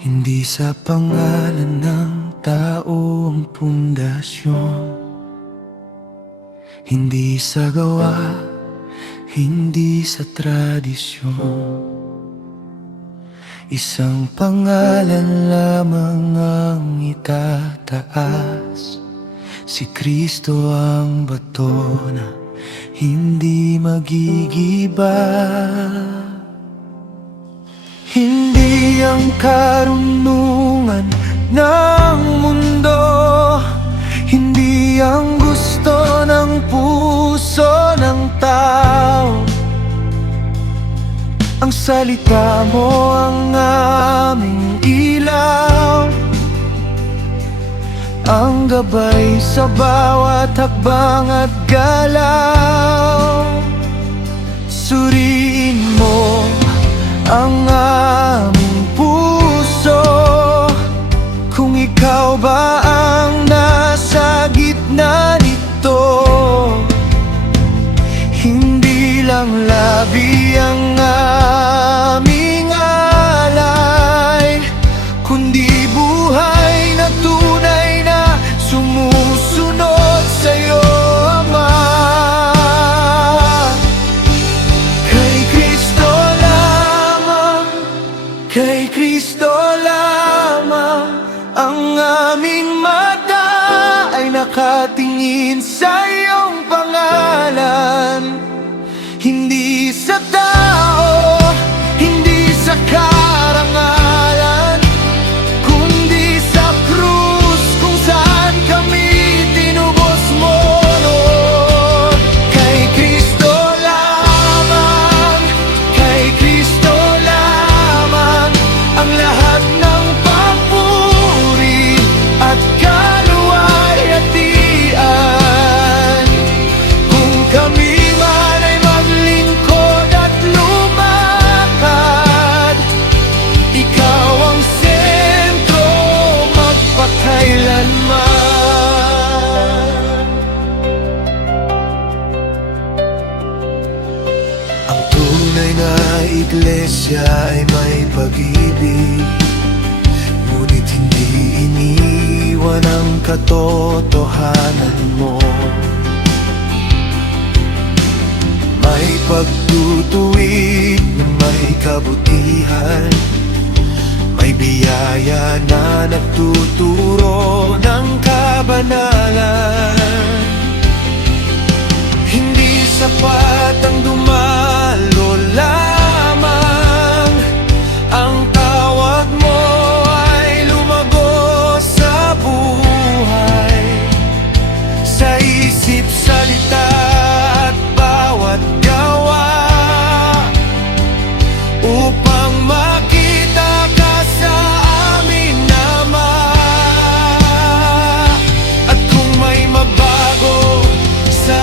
Hindi sa pangalan ng tao ang pundasyon, hindi sa gawa, hindi sa tradisyon. Isang pangalan lamang ang itataas, si Kristo ang bato na hindi magigiba. Hindi ang karunungan ng mundo, hindi ang gusto ng puso ng tao. Ang salita mo ang aming ilaw, ang gabay sa bawat hakbang at galaw. Suriin mo ang aming puso, kung ikaw ba ang nasa gitna nito. Hindi lang labi ang aming alay, kundi buhay na tunay na sumusunod sa'yo, Ama. Kay Kristo lamang, kay Kristo lamang ang aming mata ay nakatingin sa iyong pangalan. Hindi sa tao, hindi sa karangalan, kundi sa krus kung saan kami tinubos mo noon. Kay Kristo lamang, kay Kristo lamang ang lahat ng papuri at kaluwalhatian. Kung kami man ay maglingkod at lumakad, ikaw ang sentro magpakailanman. Ang tunay na iglesia ay may pag-ibig, ngunit hindi iniwan ang katotohanan mo. May pagtutuwid na may kabutihan, may biyaya na nagtuturo ng kabanalan. Hindi sapat ang dumalo lamang, ang tawag mo ay lumago sa buhay, sa isip, salita at bawat gawa, upang makita ka sa amin, Ama. At kung may mabago sa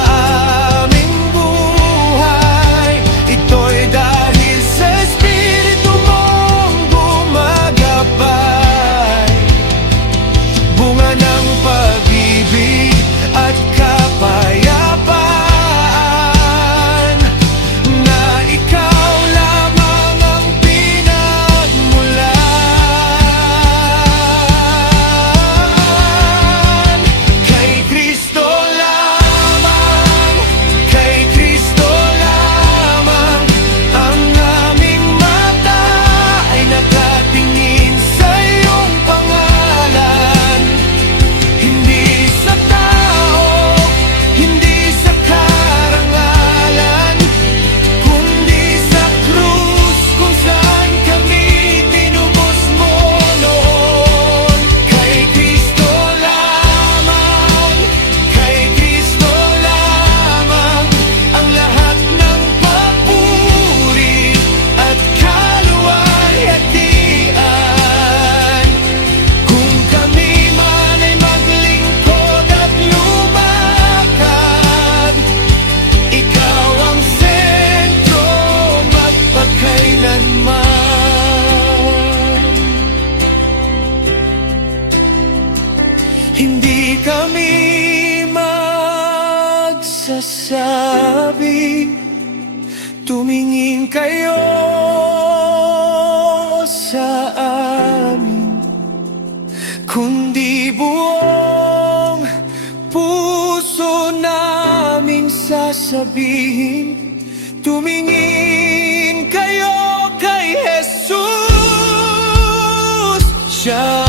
aming buhay, ito'y dahil sa Espiritu mong gumagabay, bunga ng pag-ibig at kapayapaan, na ikaw lamang ang pinagmulan. Kay Kristo lamang, kay Kristo lamang ang aming mata ay nakatingin sa iyong pangalan. Hindi sa tao, hindi sa karangalan, kundi sa krus kung saan kami tinubos mo noon. Kay Kristo lamang, kay Kristo lamang ang lahat ng papuri at kaluwalhatian. Kung kami man ay maglingkod at lumakad, ikaw ang sentro magpakailanman. Hindi kami magsasabi, tumingin kayo sa amin. kundi buong puso naming sasabihin, tumingin kayo kay Jesus. Siya